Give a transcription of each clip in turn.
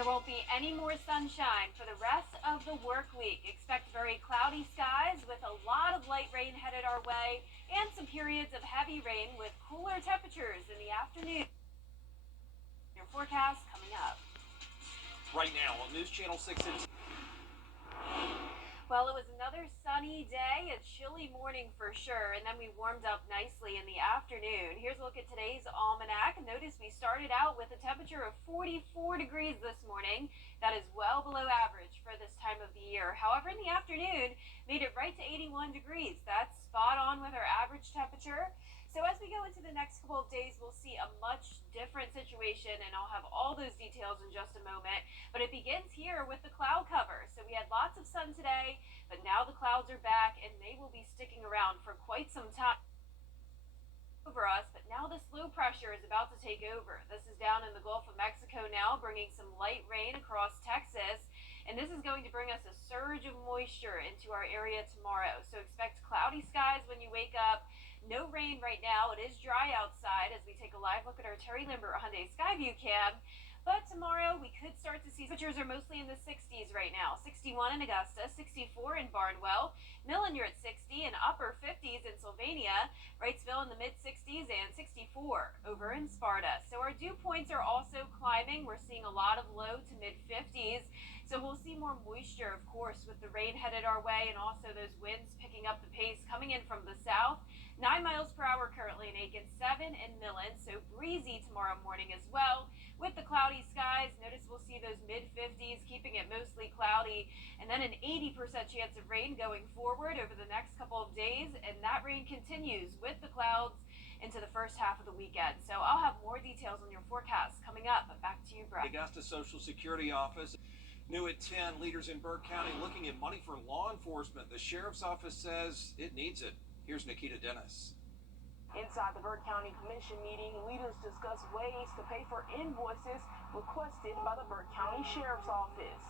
There won't be any more sunshine for the rest of the work week. Expect very cloudy skies with a lot of light rain headed our way and some periods of heavy rain with cooler temperatures in the afternoon. Your forecast coming up. Right now on News Channel 6. Well, it was another sunny day, a chilly morning for sure, and then we warmed up nicely in the afternoon. Here's a look at today's almanac. Notice we started out with a temperature of 44 degrees this morning. That is well below average for this time of the year. However, in the afternoon, made it right to 81 degrees. That's spot on with our average temperature. So as we go into the next couple of days, we'll see a much different situation, and I'll have all those details in just a moment. But it begins here with the cloud cover. So we had lots of sun today, but now the clouds are back, and they will be sticking around for quite some time over us. But now this low pressure is about to take over. This is down in the Gulf of Mexico now, bringing some light rain across Texas. And this is going to bring us a surge of moisture into our area tomorrow. So expect cloudy skies when you wake up. No rain right now. It is dry outside as we take a live look at our Terry Limber Hyundai Skyview cam. But tomorrow we could start to see temperatures are mostly in the 60s right now. 61 in Augusta, 64 in Barnwell, Millen you're at 60 and upper 50s in Sylvania, Wrightsville in the mid 60s and 64 over in Sparta. So our dew points are also climbing. We're seeing a lot of low to mid 50s. So we'll see more moisture, of course, with the rain headed our way and also those winds picking up the pace coming in from the south. 9 miles per hour currently in Aiken, 7 in Millen, so breezy tomorrow morning as well. With the cloudy skies, notice we'll see those mid-50s, keeping it mostly cloudy, and then an 80% chance of rain going forward over the next couple of days, and that rain continues with the clouds into the first half of the weekend. So I'll have more details on your forecast coming up, but back to you, Brett. The Augusta Social Security Office. New at 10, leaders in Burke County looking at money for law enforcement. The Sheriff's Office says it needs it. Here's Nikita Dennis. Inside the Burke County Commission meeting, leaders discuss ways to pay for invoices requested by the Burke County Sheriff's Office.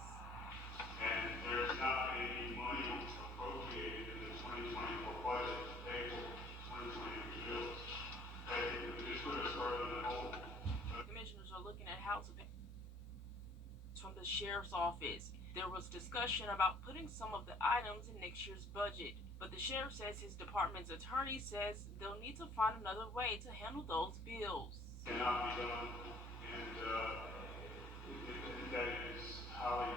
And there's not any money appropriated in the 2024 budget to pay for 2023 bills. They just put us further than hold. Commissioners are looking at how to pay from the Sheriff's Office. There was discussion about putting some of the items in next year's budget, but the Sheriff says his department's attorney says they'll need to find another way to handle those bills. Cannot be done, and that is highly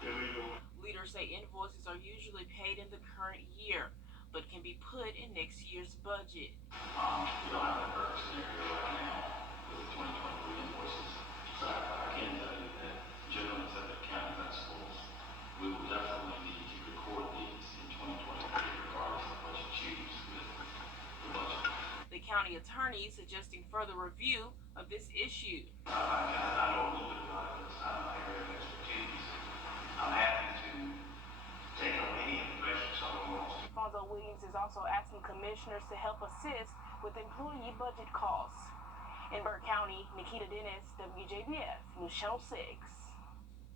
illegal. Leaders say invoices are usually paid in the current year, but can be put in next year's budget. We don't have a perfect scenario right now with the 2023 invoices. So I can tell you that generally at the county principals, we will definitely need to record these in 2023 regardless of what you choose with the budget. The county attorney suggesting further review of this issue. I know a little bit about it because I'm my area of expertise. I'm happy to take on any information someone wants to. Fonzo Williams is also asking commissioners to help assist with employee budget costs. In Burke County, Nikita Dennis, WJBF, News Channel 6.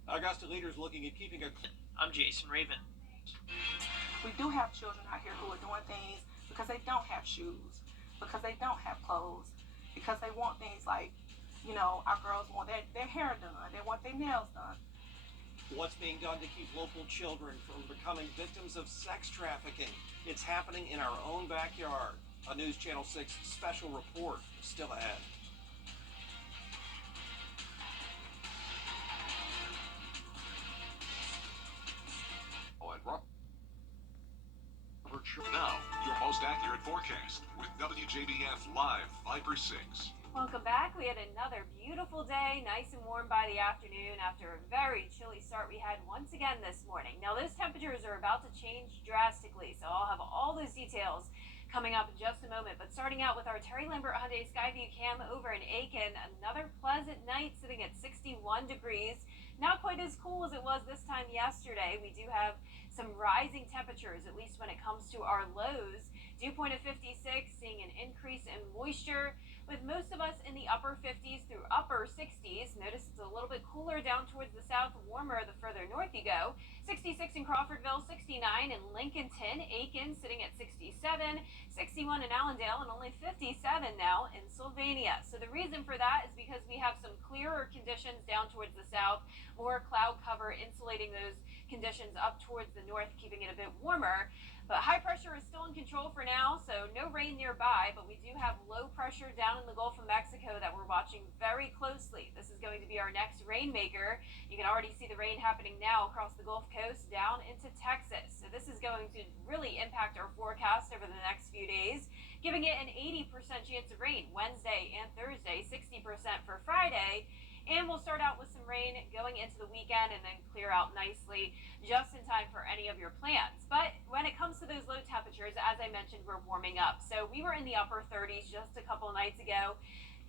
Augusta leaders looking at keeping a... I'm Jason Raven. We do have children out here who are doing things because they don't have shoes, because they don't have clothes, because they want things like, you know, our girls want their hair done, they want their nails done. What's being done to keep local children from becoming victims of sex trafficking? It's happening in our own backyard. A News Channel 6 special report is still ahead. Now, your most accurate forecast with WJBF Live Viper 6. Welcome back. We had another beautiful day, nice and warm by the afternoon after a very chilly start we had once again this morning. Now, those temperatures are about to change drastically, so I'll have all those details coming up in just a moment. But starting out with our Terry Limber Hyundai Skyview cam over in Aiken, another pleasant night sitting at 61 degrees. Not quite as cool as it was this time yesterday. We do have some rising temperatures, at least when it comes to our lows. Dew point of 56, seeing an increase in moisture, with most of us in the upper 50s through upper 60s. Notice it's a little bit cooler down towards the south, warmer the further north you go. 66 in Crawfordville, 69 in Lincolnton, Aiken sitting at 67, 61 in Allendale, and only 57 now in Sylvania. So the reason for that is because we have some clearer conditions down towards the south, more cloud cover insulating those conditions up towards the north, keeping it a bit warmer. But high pressure is still in control for now, so no rain nearby, but we do have low pressure down in the Gulf of Mexico that we're watching very closely. This is going to be our next rainmaker. You can already see the rain happening now across the Gulf Coast down into Texas. So this is going to really impact our forecast over the next few days, giving it an 80% chance of rain Wednesday and Thursday, 60% for Friday. And we'll start out with some rain going into the weekend and then clear out nicely just in time for any of your plans. But when it comes to those low temperatures, as I mentioned, we're warming up. So we were in the upper 30s just a couple nights ago.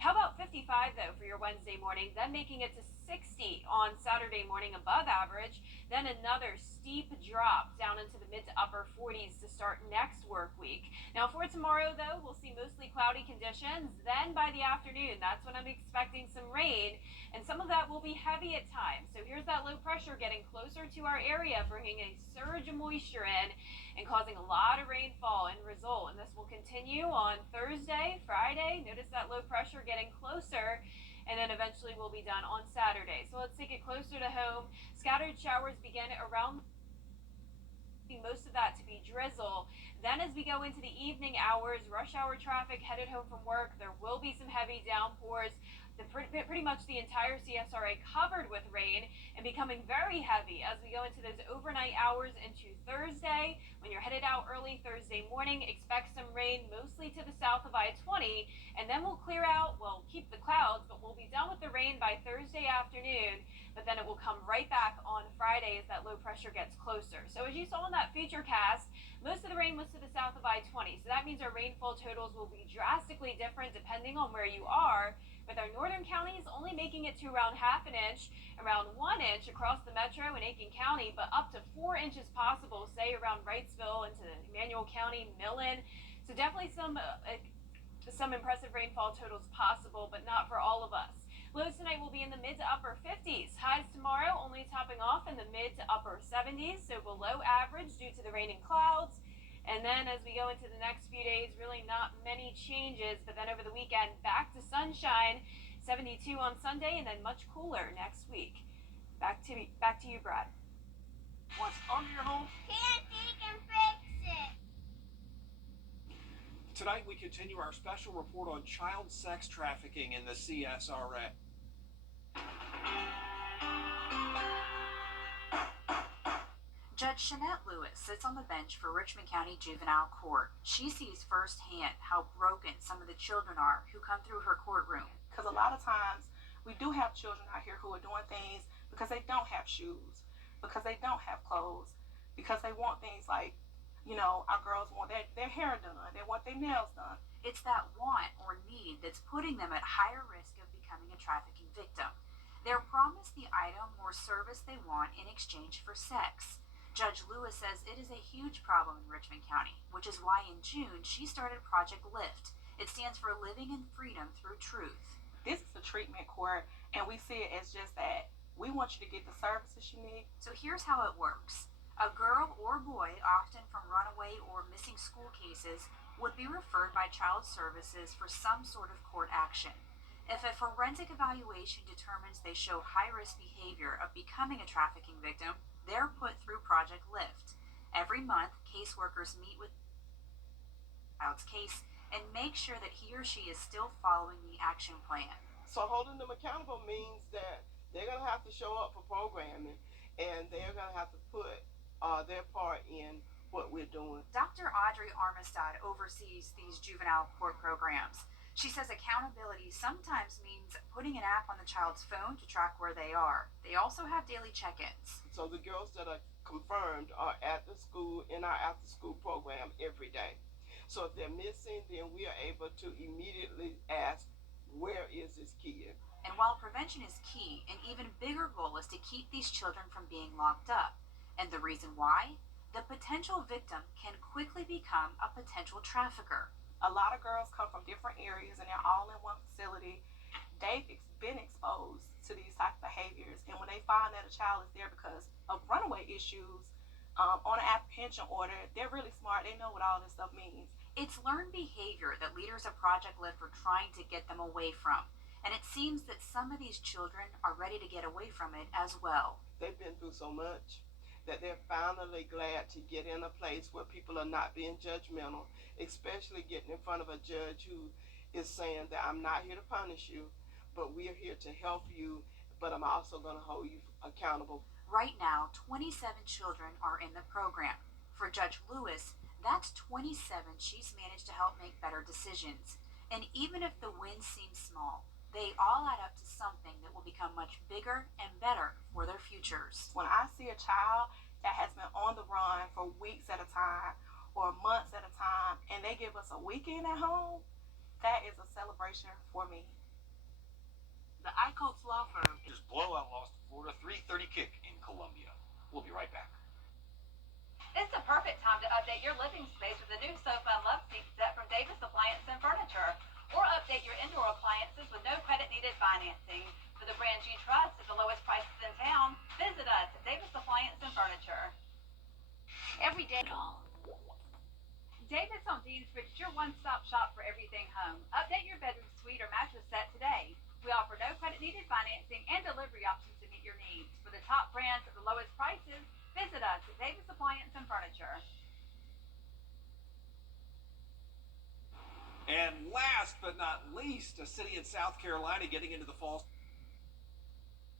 How about 55 though for your Wednesday morning, then making it to 60 on Saturday morning, above average, then another steep drop down into the mid to upper 40s to start next work week. Now for tomorrow though, we'll see mostly cloudy conditions. Then by the afternoon, that's when I'm expecting some rain, and some of that will be heavy at times. So here's that low pressure getting closer to our area, bringing a surge of moisture in and causing a lot of rainfall and result. And this will continue on Thursday, Friday. Notice that low pressure getting closer, and then eventually we'll be done on Saturday. So let's take it closer to home. Scattered showers begin around, most of that to be drizzle. Then as we go into the evening hours, rush hour traffic headed home from work, there will be some heavy downpours. Pretty much the entire CSRA covered with rain and becoming very heavy as we go into those overnight hours into Thursday. When you're headed out early Thursday morning, expect some rain mostly to the south of I-20, and then we'll clear out, we'll keep the clouds, but we'll be done with the rain by Thursday afternoon, but then it will come right back on Friday as that low pressure gets closer. So as you saw in that feature cast, most of the rain was to the south of I-20, so that means our rainfall totals will be drastically different depending on where you are, with our northern counties only making it to around half an inch, around 1 inch across the metro in Aiken County, but up to 4 inches possible, say around Wrightsville into Emmanuel County, Millen. So definitely some impressive rainfall totals possible, but not for all of us. Lows tonight will be in the mid to upper 50s. Highs tomorrow only topping off in the mid to upper 70s, so below average due to the rain and clouds. And then as we go into the next few days, really not many changes, but then over the weekend, back to sunshine, 72 on Sunday, and then much cooler next week. Back to you, Brad. What's under your home? Candy can fix it. Tonight we continue our special report on child sex trafficking in the CSRA. Judge Shanette Lewis sits on the bench for Richmond County Juvenile Court. She sees firsthand how broken some of the children are who come through her courtroom. Because a lot of times we do have children out here who are doing things because they don't have shoes, because they don't have clothes, because they want things like, you know, our girls want their hair done, they want their nails done. It's that want or need that's putting them at higher risk of becoming a trafficking victim. They're promised the item or service they want in exchange for sex. Judge Lewis says it is a huge problem in Richmond County, which is why in June she started Project LIFT. It stands for Living in Freedom Through Truth. This is a treatment court, and we see it as just that. We want you to get the services you need. So here's how it works. A girl or boy, often from runaway or missing school cases, would be referred by Child Services for some sort of court action. If a forensic evaluation determines they show high-risk behavior of becoming a trafficking victim, they're put through Project LIFT. Every month, caseworkers meet with the child's case and make sure that he or she is still following the action plan. So holding them accountable means that they're going to have to show up for programming, and they're going to have to put their part in what we're doing. Dr. Audrey Armistad oversees these juvenile court programs. She says accountability sometimes means putting an app on the child's phone to track where they are. They also have daily check-ins. So the girls that are confirmed are at the school in our after-school program every day. So if they're missing, then we are able to immediately ask, where is this kid? And while prevention is key, an even bigger goal is to keep these children from being locked up. And the reason why? The potential victim can quickly become a potential trafficker. A lot of girls come from different areas and they're all in one facility. They've been exposed to these type of behaviors, and when they find that a child is there because of runaway issues on an apprehension order, they're really smart. They know what all this stuff means. It's learned behavior that leaders of Project Lift are trying to get them away from. And it seems that some of these children are ready to get away from it as well. They've been through so much that they're finally glad to get in a place where people are not being judgmental, especially getting in front of a judge who is saying that I'm not here to punish you, but we're here to help you, but I'm also going to hold you accountable. Right now, 27 children are in the program. For Judge Lewis, that's 27 she's managed to help make better decisions. And even if the wins seem small, they all add up to something that will become much bigger and better for their futures. When I see a child that has been on the run for weeks at a time or months at a time, and they give us a weekend at home, that is a celebration for me. The ICOTS law firm Just blowout loss to Florida, 3:30 kick in Columbia. We'll be right back. It's the perfect time to update your living space with a new sofa and love seat set from Davis Appliance and Furniture. Or update your indoor appliances with no credit-needed financing. For the brands you trust at the lowest prices in town, visit us at Davis Appliance and Furniture. Every day. Davis Home Deansbridge is your one-stop shop for everything home. Update your bedroom suite or mattress set today. We offer no credit-needed financing and delivery options to meet your needs. For the top brands at the lowest prices, visit us at Davis Appliance and Furniture. And last but not least, a city in South Carolina getting into the fall.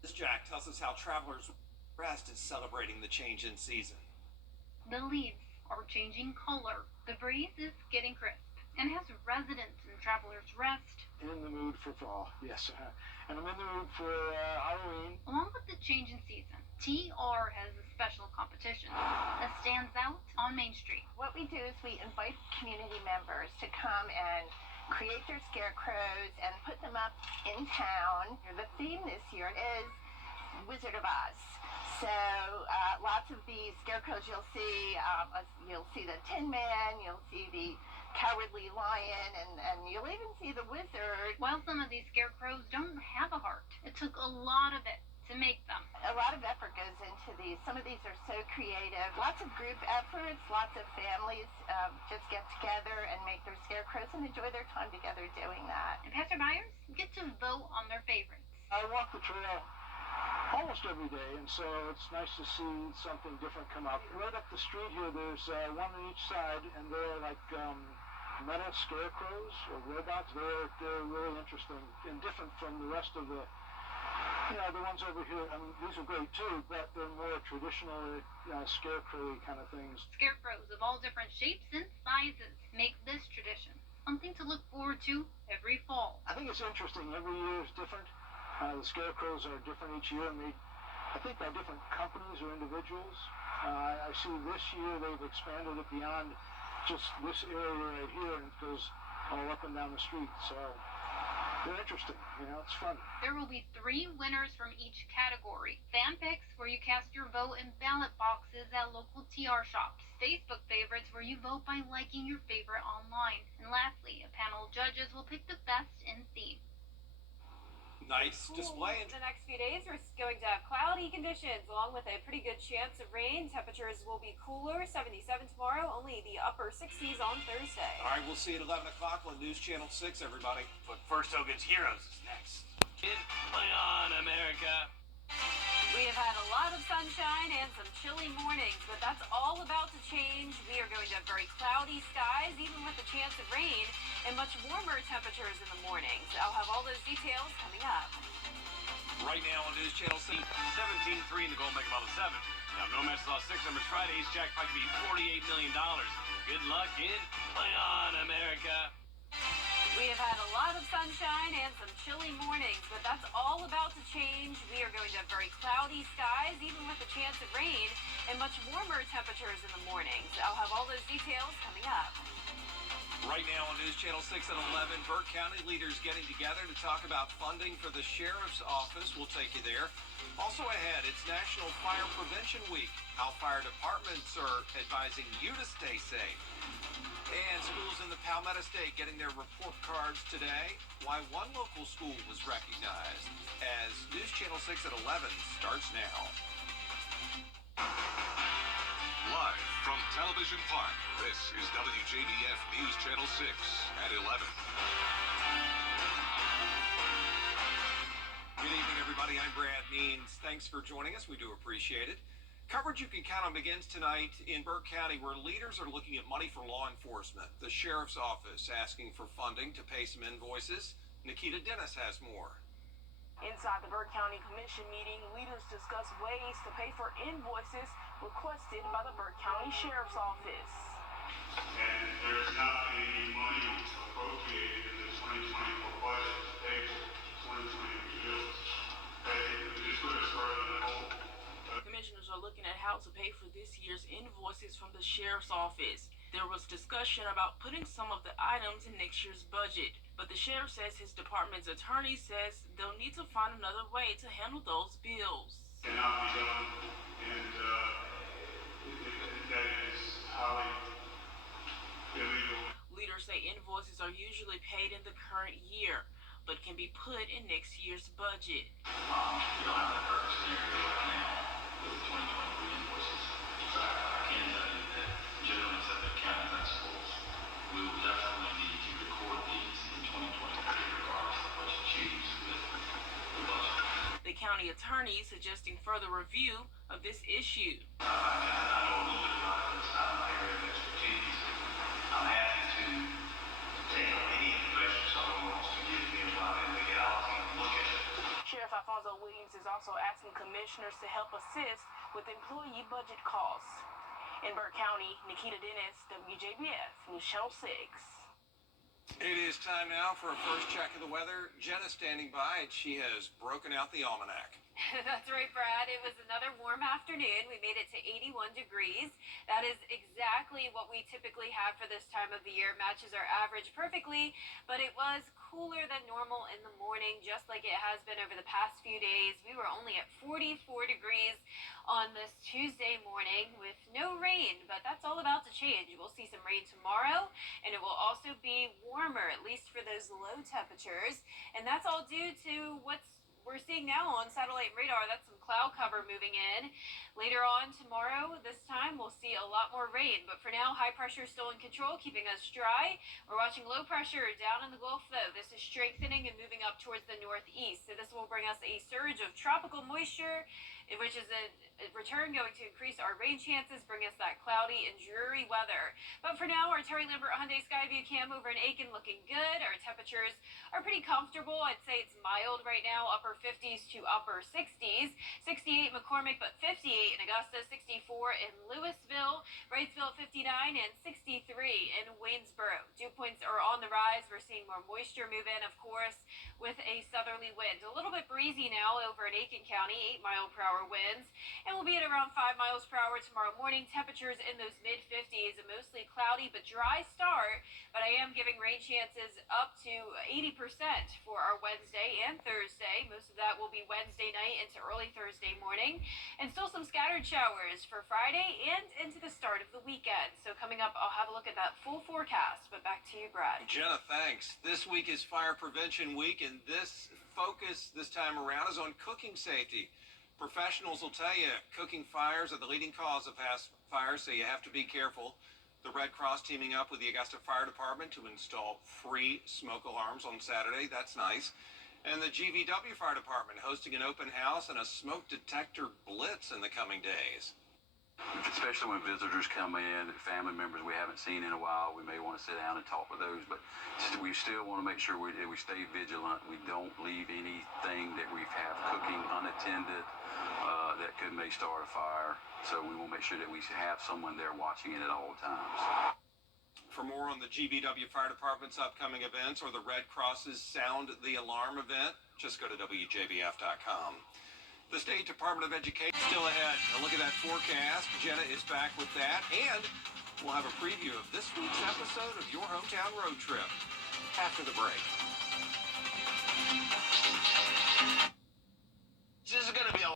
This Jack tells us how Travelers Rest is celebrating the change in season. The leaves are changing color. The breeze is getting crisp and has residents in Travelers Rest in the mood for fall, yes. And I'm in the mood for Halloween. Along with the change in season, TR has a special competition that stands out on Main Street. What we do is we invite community members to come and create their scarecrows and put them up in town. The theme this year is Wizard of Oz. So lots of the scarecrows you'll see the Tin Man, you'll see the Cowardly Lion, and you'll even see the Wizard. While some of these scarecrows don't have a heart, it took a lot of it to make them. A lot of effort goes into these. Some of these are so creative. Lots of group efforts, lots of families just get together and make their scarecrows and enjoy their time together doing that. And passerbyers get to vote on their favorites. I walk the trail almost every day, and so it's nice to see something different come up. Right up the street here, there's one on each side, and they're like metal scarecrows or robots. They're really interesting and different from the rest of the ones over here. I mean, these are great too, but they're more traditional scarecrow kind of things. Scarecrows of all different shapes and sizes make this tradition something to look forward to every fall. I think it's interesting. Every year is different. The scarecrows are different each year, and I think by different companies or individuals. I see this year they've expanded it beyond just this area right here, and it goes all up and down the street. So they're interesting. It's fun. There will be 3 winners from each category. Fan picks, where you cast your vote in ballot boxes at local TR shops. Facebook favorites, where you vote by liking your favorite online. And lastly, a panel of judges will pick the best in theme. Nice display. The next few days we're going to have cloudy conditions along with a pretty good chance of rain. Temperatures will be cooler, 77 tomorrow, only the upper 60s on Thursday. All right, we'll see you at 11 o'clock on News Channel 6, everybody. But first, Hogan's Heroes is next. Play on, America. We have had a lot of sunshine and some chilly mornings, but that's all about to change. We are going to have very cloudy skies, even with a chance of rain, and much warmer temperatures in the mornings. I'll have all those details coming up. Right now on News Channel 6, 17-3 in the Gold Mega Model 7. Now, no match lost 6 numbers Friday's jackpot could be $48 million. Good luck in Play on, America. We have had a lot of sunshine and some chilly mornings, but that's all about to change. We are going to have very cloudy skies, even with a chance of rain, and much warmer temperatures in the mornings. I'll have all those details coming up. Right now on News Channel 6 at 11, Burke County leaders getting together to talk about funding for the Sheriff's Office. We'll take you there. Also ahead, it's National Fire Prevention Week. How fire departments are advising you to stay safe. And schools in the Palmetto State getting their report cards today. Why one local school was recognized. As News Channel 6 at 11 starts now. Live From Television Park, this is WJBF News Channel 6 at 11. Good evening, everybody. I'm Brad Means. Thanks for joining us. We do appreciate it. Coverage you can count on begins tonight in Burke County, where leaders are looking at money for law enforcement. The sheriff's office asking for funding to pay some invoices. Nikita Dennis has more. Inside the Burke County Commission meeting, leaders discuss ways to pay for invoices requested by the Burke County Sheriff's Office. And there's not any money appropriated in the 2024 budget to pay for 2023 bills. They just put us further on hold. Commissioners are looking at how to pay for this year's invoices from the Sheriff's Office. There was discussion about putting some of the items in next year's budget, but the sheriff says his department's attorney says they'll need to find another way to handle those bills. Cannot be done, and that is highly illegal. Leaders say invoices are usually paid in the current year, but can be put in next year's budget. We don't have that perfect scenario right now with the 2023 invoices. So I can tell you that generally accepted accounting principles, we will definitely need to record these in 2023 regardless of what you choose with the budget. The county attorney suggesting further review of this issue. I know a little bit about it, it's not my area of expertise. I'm happy to take on any information someone wants to give me about it, legality, and look at it. Sheriff Alfonso Williams is also asking commissioners to help assist with employee budget costs. In Burke County, Nikita Dennis, WJBF, News Channel 6. It is time now for a first check of the weather. Jenna standing by, and she has broken out the almanac. That's right, Brad. It was another warm afternoon. We made it to 81 degrees. That is exactly what we typically have for this time of the year. Matches our average perfectly, but it was cooler than normal in the morning, just like it has been over the past few days. We were only at 44 degrees on this Tuesday morning with no rain, but that's all about to change. We'll see some rain tomorrow, and it will also be warmer, at least for those low temperatures. And that's all due to what's we're seeing now on satellite radar. That's some cloud cover moving in. Later on tomorrow, this time, we'll see a lot more rain. But for now, high pressure is still in control, keeping us dry. We're watching low pressure down in the Gulf, though. This is strengthening and moving up towards the northeast. So this will bring us a surge of tropical moisture, which is a return going to increase our rain chances, bring us that cloudy and dreary weather. But for now, our Terry Lambert Hyundai Skyview Cam over in Aiken looking good. Our temperatures are pretty comfortable. I'd say it's mild right now, upper 50s to upper 60s. 68 McCormick, but 58 in Augusta, 64 in Louisville, Wrightsville 59, and 63 in Waynesboro. Dew points are on the rise. We're seeing more moisture move in, of course, with a southerly wind. A little bit breezy now over in Aiken County, 8-mile-per-hour winds, and we'll be at around 5 miles per hour tomorrow morning. Temperatures in those mid-50s, a mostly cloudy but dry start, but I am giving rain chances up to 80% for our Wednesday and Thursday. Most of that will be Wednesday night into early Thursday morning, and still some scattered showers for Friday and into the start of the weekend. So coming up, I'll have a look at that full forecast, but back to you, Brad. Jenna, thanks. This week is Fire Prevention Week, and this focus this time around is on cooking safety. Professionals will tell you cooking fires are the leading cause of past fires, so you have to be careful. The Red Cross teaming up with the Augusta Fire Department to install free smoke alarms on Saturday. That's nice. And the GVW Fire Department hosting an open house and a smoke detector blitz in the coming days. Especially when visitors come in, family members we haven't seen in a while, we may want to sit down and talk with those, but we still want to make sure we stay vigilant. We don't leave anything that we have cooking unattended that may start a fire. So we will make sure that we have someone there watching it at all times. For more on the GVW Fire Department's upcoming events or the Red Cross's Sound the Alarm event, just go to WJBF.com. The State Department of Education still ahead. A look at that forecast. Jenna is back with that, and we'll have a preview of this week's episode of Your Hometown Road Trip after the break. This is going to be a...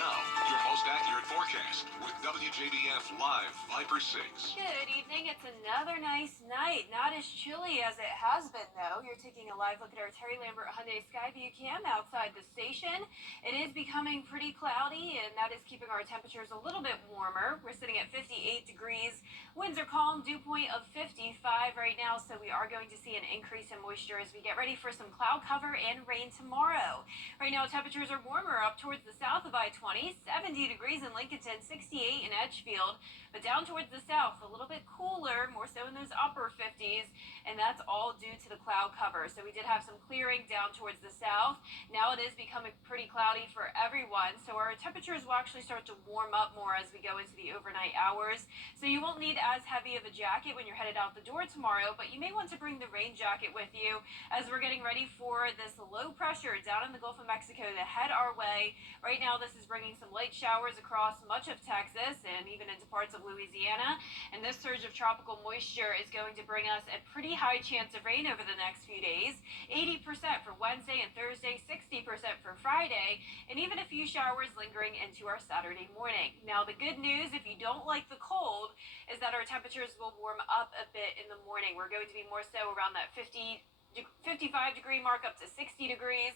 Now, your most accurate forecast with WJBF. WJBF Live Viper 6. Good evening. It's another nice night. Not as chilly as it has been, though. You're taking a live look at our Terry Lambert Hyundai Skyview cam outside the station. It is becoming pretty cloudy, and that is keeping our temperatures a little bit warmer. We're sitting at 58 degrees. Winds are calm, dew point of 55 right now, so we are going to see an increase in moisture as we get ready for some cloud cover and rain tomorrow. Right now, temperatures are warmer up towards the south of I-20, 70 degrees in Lincolnton, 68 in Edgefield, but down towards the south, a little bit cooler, more so in those upper 50s, and that's all due to the cloud cover. So we did have some clearing down towards the south. Now it is becoming pretty cloudy for everyone, so our temperatures will actually start to warm up more as we go into the overnight hours. So you won't need as heavy of a jacket when you're headed out the door tomorrow, but you may want to bring the rain jacket with you as we're getting ready for this low pressure down in the Gulf of Mexico to head our way. Right now, this is bringing some light showers across much of Texas and even into parts of Louisiana, and this surge of tropical moisture is going to bring us a pretty high chance of rain over the next few days. 80% for Wednesday and Thursday, 60% for Friday, and even a few showers lingering into our Saturday morning. Now, the good news, if you don't like the cold, is that our temperatures will warm up a bit in the morning. We're going to be more so around that 55 degree mark up to 60 degrees.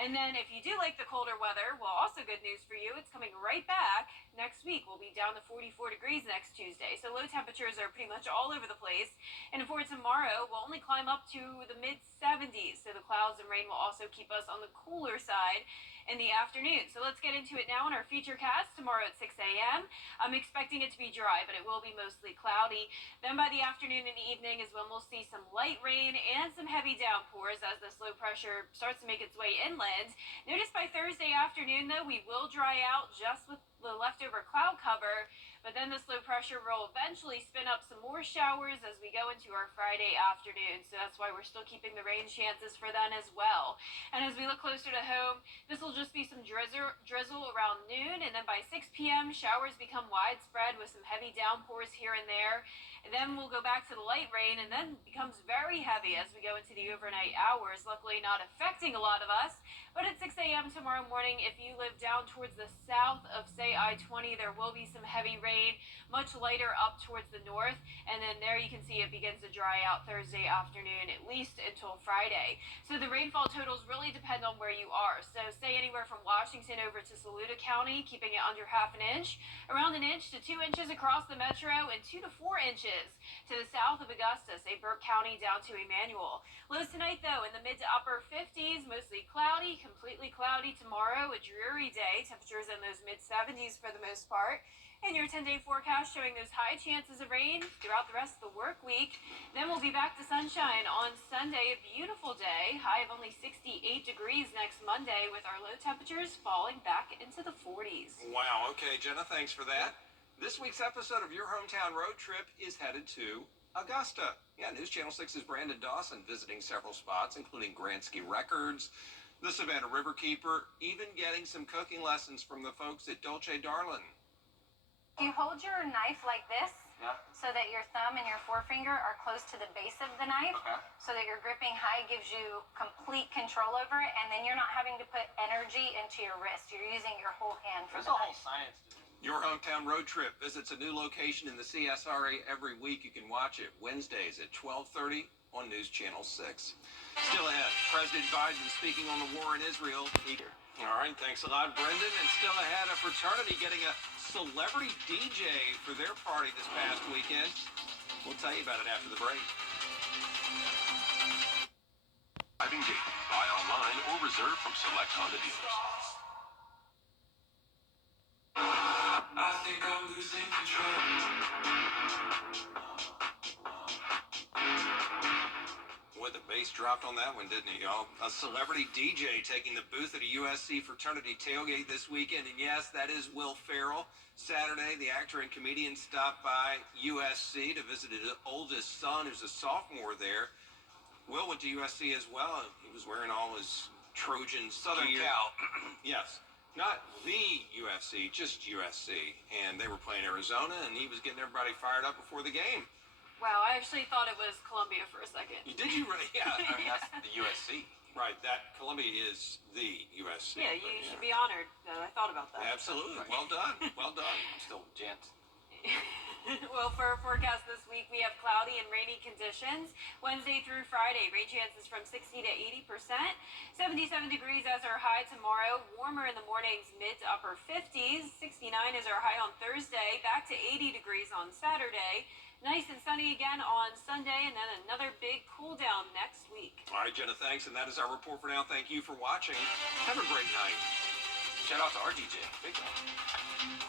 And then if you do like the colder weather, well, also good news for you, it's coming right back. Next week, we'll be down to 44 degrees next Tuesday. So low temperatures are pretty much all over the place. And for tomorrow, we'll only climb up to the mid-70s. So the clouds and rain will also keep us on the cooler side in the afternoon. So let's get into it now in our feature cast tomorrow at 6 a.m. I'm expecting it to be dry, but it will be mostly cloudy. Then by the afternoon and evening is when we'll see some light rain and some heavy downpours as this low pressure starts to make its way inland. Notice by Thursday afternoon, though, we will dry out just with the leftover cloud cover, but then this low pressure will eventually spin up some more showers as we go into our Friday afternoon. So that's why we're still keeping the rain chances for then as well. And as we look closer to home, this will just be some drizzle around noon, and then by 6 p.m. showers become widespread with some heavy downpours here and there. And then we'll go back to the light rain, and then becomes very heavy as we go into the overnight hours. Luckily not affecting a lot of us, but at 6 a.m. tomorrow morning, if you live down towards the south of, say, I-20, there will be some heavy rain, much lighter up towards the north, and then there you can see it begins to dry out Thursday afternoon, at least until Friday. So the rainfall totals really depend on where you are. So say anywhere from Washington over to Saluda County, keeping it under half an inch, around an inch to 2 inches across the metro, and 2 to 4 inches to the south of Augusta, say Burke County down to Emmanuel. Lows tonight, though, in the mid to upper 50s, mostly cloudy, completely cloudy tomorrow, a dreary day, temperatures in those mid-70s for the most part. And your 10-day forecast showing those high chances of rain throughout the rest of the work week. Then we'll be back to sunshine on Sunday, a beautiful day, high of only 68 degrees next Monday, with our low temperatures falling back into the 40s. Wow, okay, Jenna, thanks for that. This week's episode of Your Hometown Road Trip is headed to Augusta. Yeah, News Channel 6's Brandon Dawson visiting several spots, including Gransky Records, the Savannah Riverkeeper, even getting some cooking lessons from the folks at Dolce Darlin. You hold your knife like this, Yeah. so that your thumb and your forefinger are close to the base of the knife, Okay. so that your gripping high gives you complete control over it, and then you're not having to put energy into your wrist. You're using your whole hand for There's the a whole knife. science to it. Your Hometown Road Trip visits a new location in the CSRA every week. You can watch it Wednesdays at 12:30 on News Channel 6. Still ahead, President Biden speaking on the war in Israel. All right, thanks a lot, Brendan. And still ahead, a fraternity getting a celebrity DJ for their party this past weekend. We'll tell you about it after the break. Driving date. Buy online or reserve from select Honda dealers. I think I'm losing control. Boy, the bass dropped on that one, didn't it, y'all? A celebrity DJ taking the booth at a USC fraternity tailgate this weekend. And yes, that is Will Ferrell. Saturday, the actor and comedian stopped by USC to visit his oldest son, who's a sophomore there. Will went to USC as well. He was wearing all his Trojan Southern Cal. Yes. Not the UFC, just USC. And they were playing Arizona, and he was getting everybody fired up before the game. Wow, I actually thought it was Columbia for a second. Did you really? Yeah. I mean, that's the USC. Right, that Columbia is the USC. Yeah, you should be honored that I thought about that. Absolutely. Well done. Well done. Still gent. Well, for our forecast this week, we have cloudy and rainy conditions. Wednesday through Friday, rain chances from 60 to 80%. 77 degrees as our high tomorrow. Warmer in the mornings, mid to upper 50s. 69 is our high on Thursday. Back to 80 degrees on Saturday. Nice and sunny again on Sunday, and then another big cool down next week. All right, Jenna, thanks. And that is our report for now. Thank you for watching. Have a great night. Shout out to RDJ. Big time.